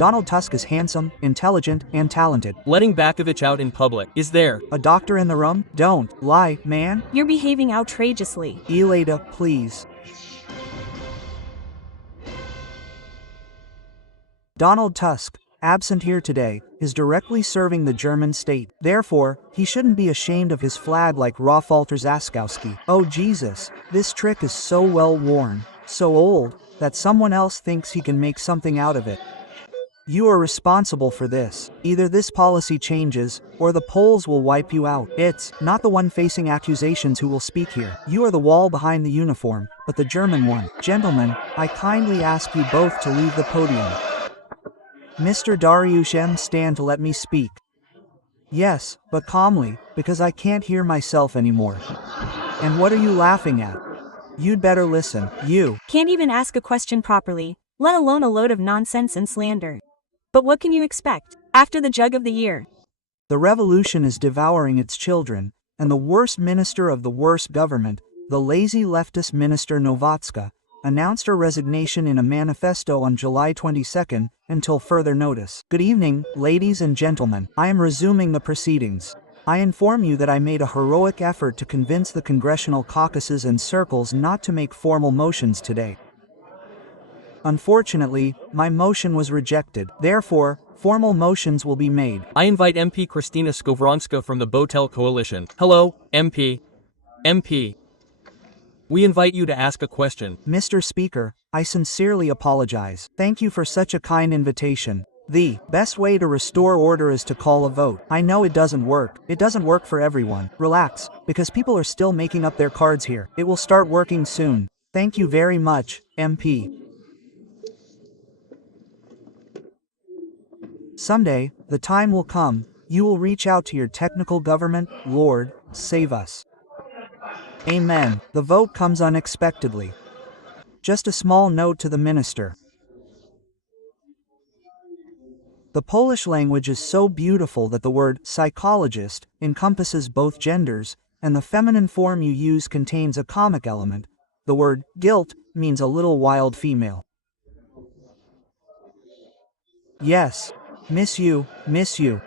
Donald Tusk is handsome, intelligent, and talented. Letting Bakovich out in public. Is there a doctor in the room? Don't lie, man. You're behaving outrageously. Elada, please. Donald Tusk, absent here today, is directly serving the German state. Therefore, he shouldn't be ashamed of his flag like Rafalter Zaskowski. Oh Jesus, this trick is so well worn, so old, that someone else thinks he can make something out of it. You are responsible for this. Either this policy changes, or the Poles will wipe you out. It's not the one facing accusations who will speak here. You are the wall behind the uniform, but the German one. Gentlemen, I kindly ask you both to leave the podium. Mr. Dariush M. stand to let me speak. Yes, but calmly, because I can't hear myself anymore. And what are you laughing at? You'd better listen. You can't even ask a question properly, let alone a load of nonsense and slander. But what can you expect, after the jug of the year? The revolution is devouring its children, and the worst minister of the worst government, the lazy leftist minister Nowotska, announced her resignation in a manifesto on July 22nd, until further notice. Good evening, ladies and gentlemen. I am resuming the proceedings. I inform you that I made a heroic effort to convince the congressional caucuses and circles not to make formal motions today. Unfortunately, my motion was rejected. Therefore, formal motions will be made. I invite MP Kristina Skowronska from the Botel Coalition. Hello, MP. MP. We invite you to ask a question. Mr. Speaker, I sincerely apologize. Thank you for such a kind invitation. The best way to restore order is to call a vote. I know it doesn't work. It doesn't work for everyone. Relax, because people are still making up their cards here. It will start working soon. Thank you very much, MP. Someday, the time will come, you will reach out to your technical government. Lord, save us. Amen. The vote comes unexpectedly. Just a small note to the minister. The Polish language is so beautiful that the word psychologist encompasses both genders, and the feminine form you use contains a comic element. The word guilt means a little wild female. Yes, miss you, miss you.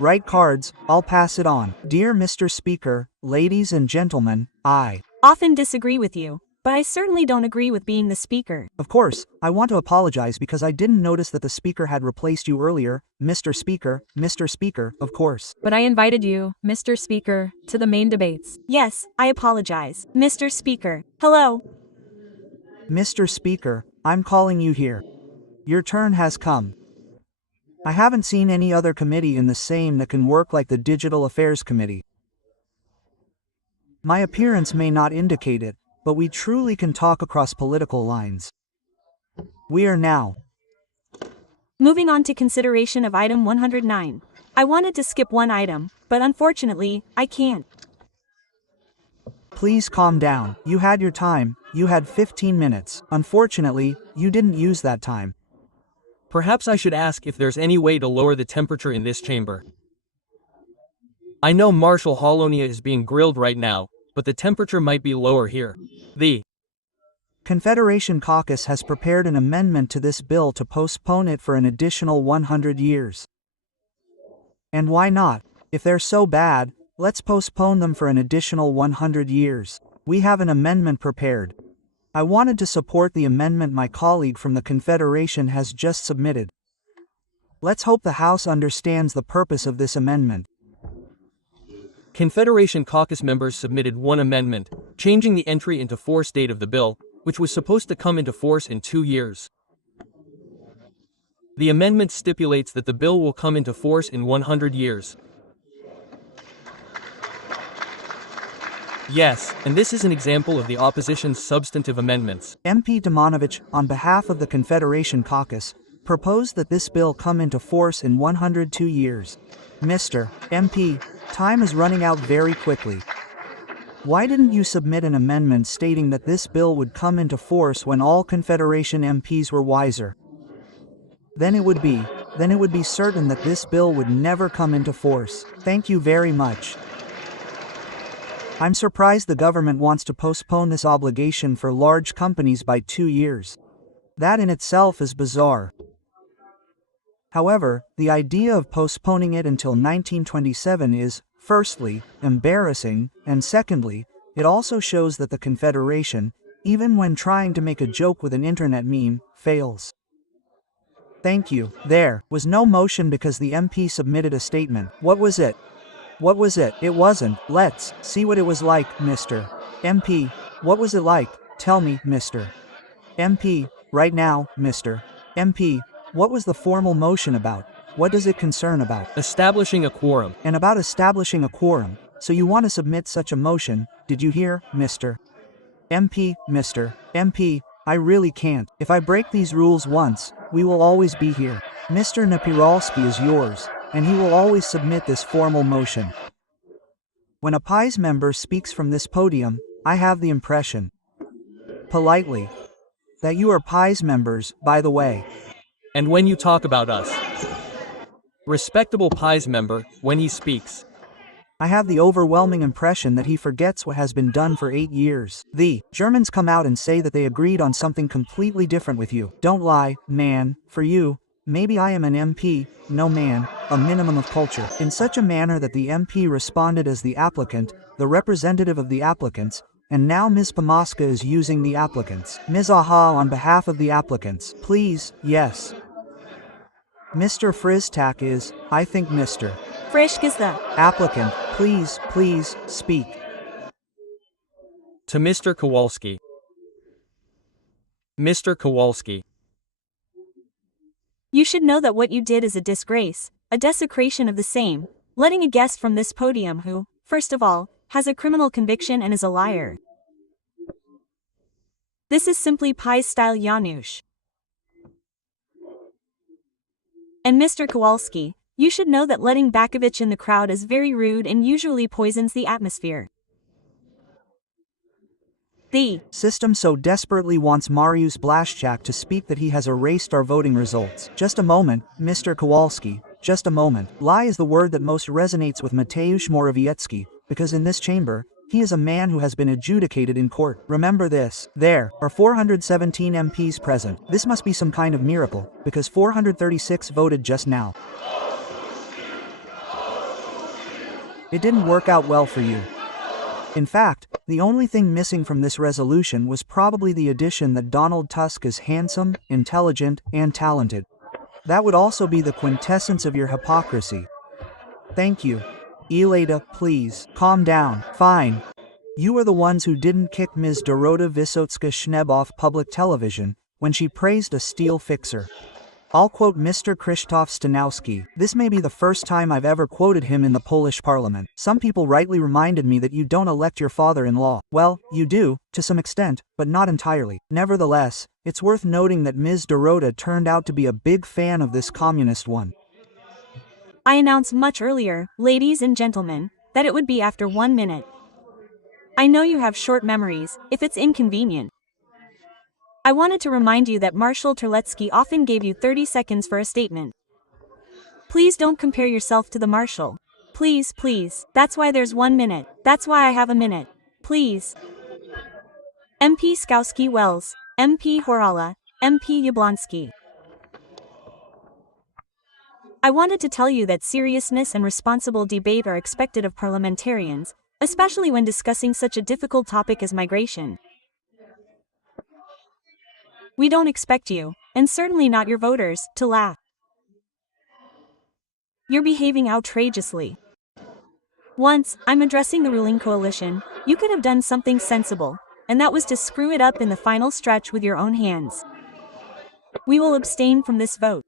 Write cards, I'll pass it on. Dear Mr. Speaker, ladies and gentlemen, I often disagree with you, but I certainly don't agree with being the speaker. Of course, I want to apologize because I didn't notice that the speaker had replaced you earlier. Mr. Speaker, of course. But I invited you, Mr. Speaker, to the main debates. Yes, I apologize. Mr. Speaker, hello. Mr. Speaker, I'm calling you here. Your turn has come. I haven't seen any other committee in the same that can work like the Digital Affairs Committee. My appearance may not indicate it, but we truly can talk across political lines. We are now moving on to consideration of item 109. I wanted to skip one item, but unfortunately, I can't. Please calm down. You had your time. You had 15 minutes. Unfortunately, you didn't use that time. Perhaps I should ask if there's any way to lower the temperature in this chamber. I know Marshal Holonia is being grilled right now, but the temperature might be lower here. The Confederation Caucus has prepared an amendment to this bill to postpone it for an additional 100 years. And why not? If they're so bad, let's postpone them for an additional 100 years. We have an amendment prepared. I wanted to support the amendment my colleague from the Confederation has just submitted. Let's hope the House understands the purpose of this amendment. Confederation caucus members submitted one amendment, changing the entry into force date of the bill, which was supposed to come into force in 2 years. The amendment stipulates that the bill will come into force in 100 years. Yes, and this is an example of the opposition's substantive amendments. MP Domanovich, on behalf of the Confederation Caucus, proposed that this bill come into force in 102 years. Mr. MP, time is running out very quickly. Why didn't you submit an amendment stating that this bill would come into force when all Confederation MPs were wiser? Then it would be certain that this bill would never come into force. Thank you very much. I'm surprised the government wants to postpone this obligation for large companies by 2 years. That in itself is bizarre. However, the idea of postponing it until 1927 is, firstly, embarrassing, and secondly, it also shows that the Confederation, even when trying to make a joke with an internet meme, fails. Thank you. There was no motion because the MP submitted a statement. What was it? What was it? It wasn't. Let's see what it was like, Mr. MP. What was it like? Tell me, Mr. MP. Right now, Mr. MP. What was the formal motion about? What does it concern about? Establishing a quorum. And about establishing a quorum, so you want to submit such a motion, did you hear, Mr. MP, Mr. MP, I really can't. If I break these rules once, we will always be here. Mr. Napieralski is yours, and he will always submit this formal motion. When a PIES member speaks from this podium, I have the impression, politely, that you are PIES members, by the way. And when you talk about us, respectable PIES member, when he speaks, I have the overwhelming impression that he forgets what has been done for 8 years. The Germans come out and say that they agreed on something completely different with you. Don't lie, man, for you, maybe I am an MP, no man, a minimum of culture. In such a manner that the MP responded as the applicant, the representative of the applicants, and now Ms. Pomaska is using the applicants. Ms. Aha on behalf of the applicants. Please, yes. Mr. Friztak is, I think Mr. Frisch is the applicant. Please, please, speak. to Mr. Kowalski. Mr. Kowalski. You should know that what you did is a disgrace, a desecration of the same, letting a guest from this podium who, first of all, has a criminal conviction and is a liar. This is simply PIES-style Janusz. And Mr. Kowalski, you should know that letting Bakovich in the crowd is very rude and usually poisons the atmosphere. The system so desperately wants Mariusz Blaszczak to speak that he has erased our voting results. Just a moment, Mr. Kowalski, just a moment. Lie is the word that most resonates with Mateusz Morawiecki, because in this chamber, he is a man who has been adjudicated in court. Remember this. There are 417 MPs present. This must be some kind of miracle, because 436 voted just now. It didn't work out well for you. In fact, the only thing missing from this resolution was probably the addition that Donald Tusk is handsome, intelligent, and talented. That would also be the quintessence of your hypocrisy. Thank you. Elada, please, calm down. Fine. You are the ones who didn't kick Ms. Dorota Wysocka-Schnebb off public television when she praised a steel fixer. I'll quote Mr. Krzysztof Stanowski. This may be the first time I've ever quoted him in the Polish parliament. Some people rightly reminded me that you don't elect your father-in-law. Well, you do, to some extent, but not entirely. Nevertheless, it's worth noting that Ms. Dorota turned out to be a big fan of this communist one. I announced much earlier, ladies and gentlemen, that it would be after 1 minute. I know you have short memories, if it's inconvenient. I wanted to remind you that Marshal Terlecki often gave you 30 seconds for a statement. Please don't compare yourself to the Marshal. Please, please. That's why there's 1 minute. That's why I have a minute. Please. MP Skowski-Wells, MP Horala, MP Jablonski. I wanted to tell you that seriousness and responsible debate are expected of parliamentarians, especially when discussing such a difficult topic as migration. We don't expect you, and certainly not your voters, to laugh. You're behaving outrageously. Once, I'm addressing the ruling coalition, you could have done something sensible, and that was to screw it up in the final stretch with your own hands. We will abstain from this vote.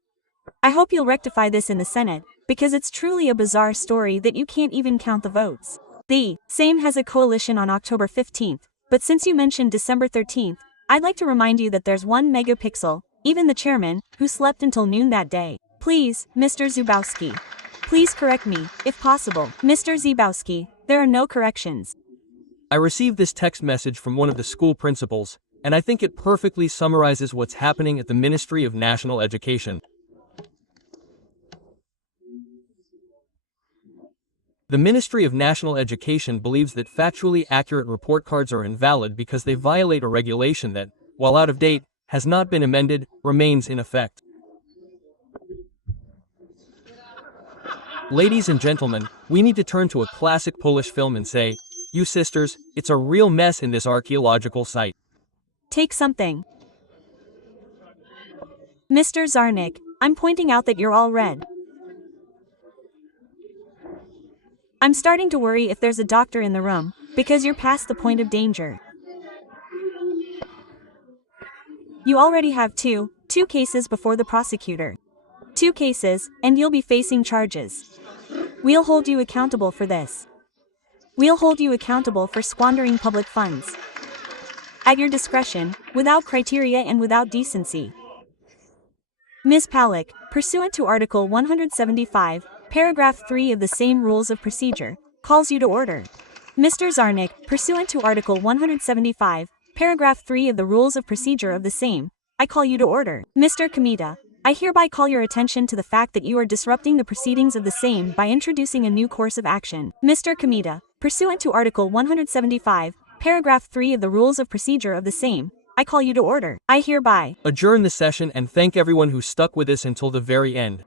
I hope you'll rectify this in the Senate, because it's truly a bizarre story that you can't even count the votes. The Sejm has a coalition on October 15th, but since you mentioned December 13th, I'd like to remind you that there's 1 megapixel, even the chairman, who slept until noon that day. Please, Mr. Zubowski. Please correct me, if possible. Mr. Zubowski, there are no corrections. I received this text message from one of the school principals, and I think it perfectly summarizes what's happening at the Ministry of National Education. The Ministry of National Education believes that factually accurate report cards are invalid because they violate a regulation that, while out of date, has not been amended, remains in effect. Ladies and gentlemen, we need to turn to a classic Polish film and say, "You sisters, it's a real mess in this archaeological site." Take something. Mr. Zarnik, I'm pointing out that you're all red. I'm starting to worry if there's a doctor in the room, because you're past the point of danger. You already have two cases before the prosecutor. 2 cases, and you'll be facing charges. We'll hold you accountable for this. We'll hold you accountable for squandering public funds. At your discretion, without criteria and without decency. Ms. Palik, pursuant to Article 175, Paragraph 3 of the same Rules of Procedure, calls you to order. Mr. Zarnik, pursuant to Article 175, Paragraph 3 of the Rules of Procedure of the same, I call you to order. Mr. Kamita, I hereby call your attention to the fact that you are disrupting the proceedings of the same by introducing a new course of action. Mr. Kamita, pursuant to Article 175, Paragraph 3 of the Rules of Procedure of the same, I call you to order. I hereby adjourn the session and thank everyone who stuck with us until the very end.